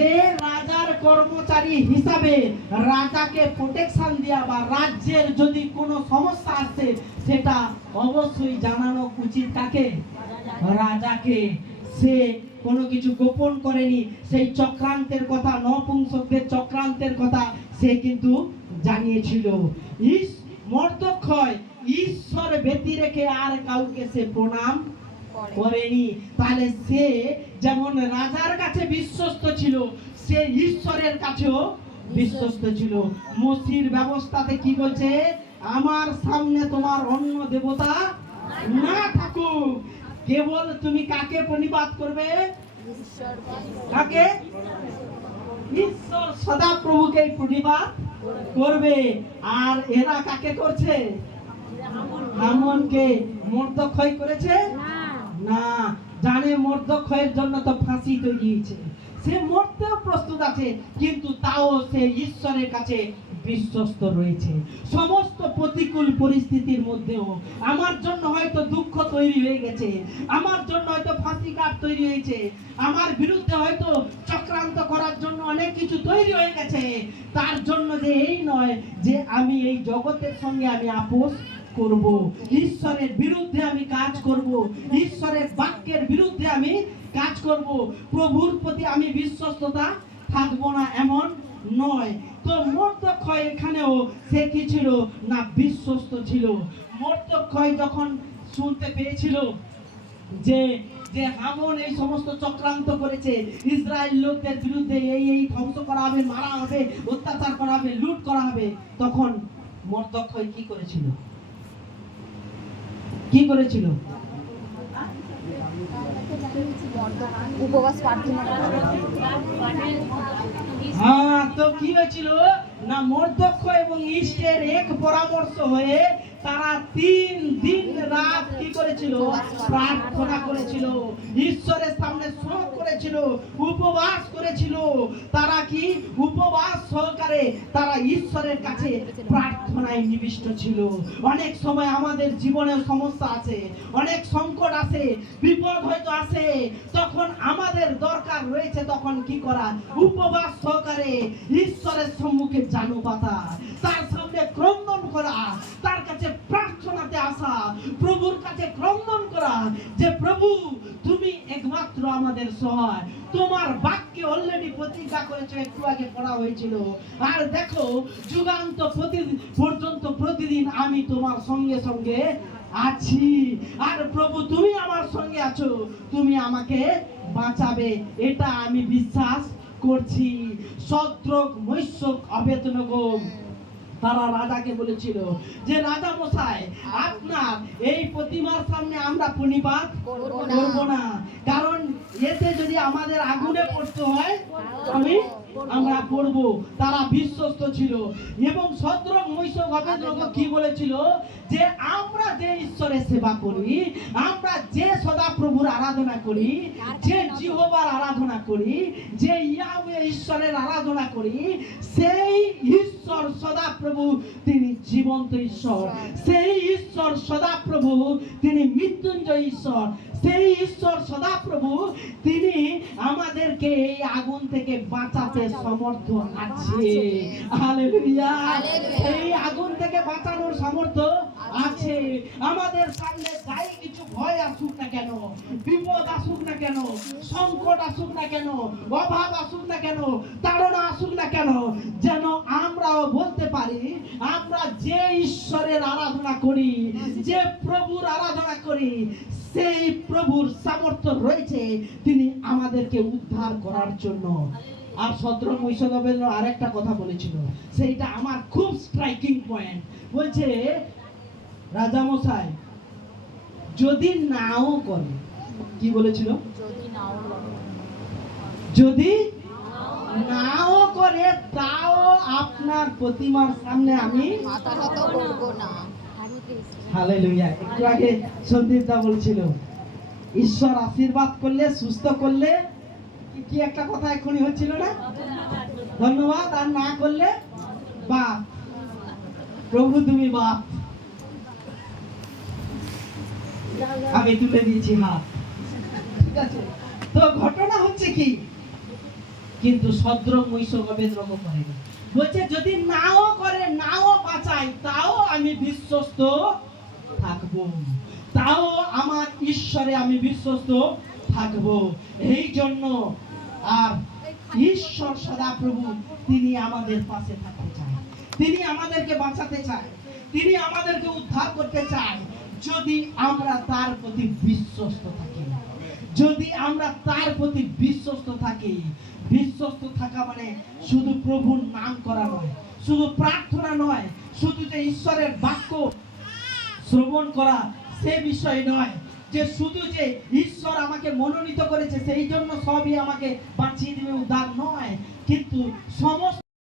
যে রাজার কর্মচারী হিসাবে রাজাকে প্রোটেকশন দেওয়া বা রাজ্যের যদি কোনো সমস্যা আসে সেটা অবশ্যই জানানো উচিত কাকে? রাজাকে। সে কোনো কিছু গোপন করেনি, সেই চক্রান্তের কথা, নপুংসকদের চক্রান্তের কথা সে কিন্তু জানিয়েছিল। মর্দক্ষয় ঈশ্বর ব্যতি রেখে আর কাউকে সে প্রণাম করেনি। তাহলে সে যেমন রাজার কাছে বিশ্বস্ত ছিল, সে ঈশ্বরের কাছেও বিশ্বস্ত ছিল। মসির ব্যবস্থাতে কি বলছে? আমার সামনে তোমার অন্য দেবতা না থাকুক, কেবল তুমি কাকে প্রণিপাত করবে? কাকে? ঈশ্বর সদাপ্রভুকে প্রণিপাত করবে। আর এরা কাকে করছে? হামনকে। মর্দক্ষয় করেছে না। জানে মর্দক্ষয়ের জন্য তো ফাঁসি তৈরি হয়েছে, সে মরতেও প্রস্তুত আছে, কিন্তু তাও সে ঈশ্বরের কাছে বিশ্বস্ত রয়েছে। সমস্ত প্রতিকূল পরিস্থিতির মধ্যেও আমার জন্য হয়তো দুঃখ তৈরি হয়ে গেছে, আমার জন্য হয়তো ফাঁসি কাঠ তৈরি হয়েছে, আমার বিরুদ্ধে হয়তো চক্রান্ত করার জন্য অনেক কিছু তৈরি হয়ে গেছে, তার জন্য যে এই নয় যে আমি এই জগতের সঙ্গে আমি আপোষ করব, ঈশ্বরের বিরুদ্ধে আমি কাজ করব, ঈশ্বরের বাক্যের বিরুদ্ধে আমি কাজ করব, প্রভুর প্রতি আমি বিশ্বস্ততা থাকবো না, এমন নয়। তো মর্দক্ষয় এখানেও সে কি ছিল না? বিশ্বস্ত ছিল। মর্দক্ষয় যখন শুনতে পেয়েছিল যে যে হামন এই সমস্ত চক্রান্ত করেছে, ইসরায়েল লোকদের বিরুদ্ধে এই ধ্বংস করা হবে, মারা হবে, অত্যাচার করা হবে, লুট করা হবে, তখন মর্দক্ষয় কি করেছিল? কি করেছিল? উপবাস প্রার্থনা। হ্যাঁ, তো কি হয়েছিল না? মর্দক্ষয় এবং ইষ্টের এক পরামর্শ হয়ে তারা 3 দিন রাত কি করেছিল? প্রার্থনা করেছিল, ঈশ্বরের সামনে শোক করেছিল, উপবাস করেছিল। তারা কি উপবাস সহকারে তারা ঈশ্বরের কাছে প্রার্থনায় নিবিষ্ট ছিল। অনেক সময় আমাদের জীবনে সমস্যা আছে, অনেক সংকট আছে, বিপদ হয়তো আছে, তখন আমাদের দরকার রয়েছে তখন কি করা? উপবাস সহকারে ঈশ্বরের সম্মুখে জানু পাতা, তার সামনে ক্রন্দন করা, তার কাছে প্রার্থনাতে আসা, প্রভুর কাছে ক্রন্দন করা যে প্রভু তুমি একমাত্র আমাদের সহায়। তোমার বাক্যে অলরেডি প্রতিজ্ঞা করেছো, একটু আগে পড়া হয়েছিল। আর দেখো যুগান্ত পর্যন্ত প্রতিদিন আমি তোমার সঙ্গে সঙ্গে আছি। আর প্রভু তুমি আমার সঙ্গে আছো, তুমি আমাকে বাঁচাবে, এটা আমি বিশ্বাস করছি। শদ্রক, মৈশক, অবেদনগো তারা রাজাকে বলেছিল যে রাজা মশাই, আপনার এই প্রতিমার সামনে আমরা প্রণিপাত করব না, কারণ এতে যদি আমাদের আগুনে পড়তে হয় আমরা পড়ব। তারা বিশ্বস্ত ছিল। এবং শদ্রক, মৈশক, অবেদনগো কি বলেছিল? যে আমরা যে ঈশ্বরের সেবা করি, আমরা যে সদাপ্রভুর আরাধনা করি, যে জিহোবার আরাধনা করি, যে ইয়াহওয়ে ঈশ্বরের আরাধনা করি, সেই ঈশ্বর সদাপ্রভু তিনি জীবন্ত ঈশ্বর, সেই ঈশ্বর সদাপ্রভু তিনি মৃত্যুঞ্জয় ঈশ্বর, সেই ঈশ্বর সদাপ্রভু তিনি আমাদেরকে এই আগুন থেকে বাঁচাতে সমর্থ আছে। হালেলুয়া। এই আগুন থেকে বাঁচানোর সামর্থ্য আছে। আমাদের সামনে যাই কিছু ভয় আসুক না কেন, বিপদ আসুক না কেন, সংকট আসুক না কেন, অভাব আসুক না কেন, তাড়না আসুক না কেন, যেন আমরাও বলতে পারি আমরা যে ঈশ্বরের আরাধনা করি, যে প্রভুর আরাধনা করি, সেই প্রভুর সামর্থ্য রয়েছে তিনি আমাদেরকে উদ্ধার করার জন্য। আর শদ্রক, মৈশক, অবেদনগো আরেকটা কথা বলেছিল, সেইটা আমার খুব স্ট্রাইকিং পয়েন্ট। বলছে রাজা মশাই যদি নাও করে, কি বলেছিল? যদি নাও করে তাও আপনার প্রতিমার সামনে আমি মাথা নত করব না। হালেলুয়া। একটু আগে সন্দীপ দা বলছিল ঈশ্বর আশীর্বাদ করলে, সুস্থ করলে কি একটা কথা এখনই হচ্ছিল না? ধন্যবাদ। আর না করলে বাপ। প্রভু তুমি বাপ। আমি তুলে দিয়েছি হাত, ঠিক আছে? তো ঘটনা হচ্ছে কি, কিন্তু সদ্রম ঐশ্বর বেদ্রম করেনি। বলছে যদি নাও করে, নাও বাঁচাই, তাও আমি বিশ্বস্ত থাকবো, তাও আমার ঈশ্বরে আমি বিশ্বস্ত থাকবো। এই জন্য আর ঈশ্বর সদাপ্রভু তিনি আমাদের পাশে থাকতে চায়, তিনি আমাদেরকে বাঁচাতে চায়, তিনি আমাদেরকে উদ্ধার করতে চায়, যদি আমরা তার প্রতি বিশ্বস্ত থাকি। যদি আমরা তার প্রতি বিশ্বস্ত থাকি, বিশ্বস্ত থাকা মানে শুধু প্রভুর নাম করা নয়, শুধু প্রার্থনা নয়, শুধু যে ঈশ্বরের বাক্য শ্রবণ করা সে বিষয় নয়, যে শুধু যে ঈশ্বর আমাকে মনোনীত করেছে সেই জন্য সবই আমাকে বাঁচিয়ে দিবে উদ্ধার নয়, কিন্তু সমস্ত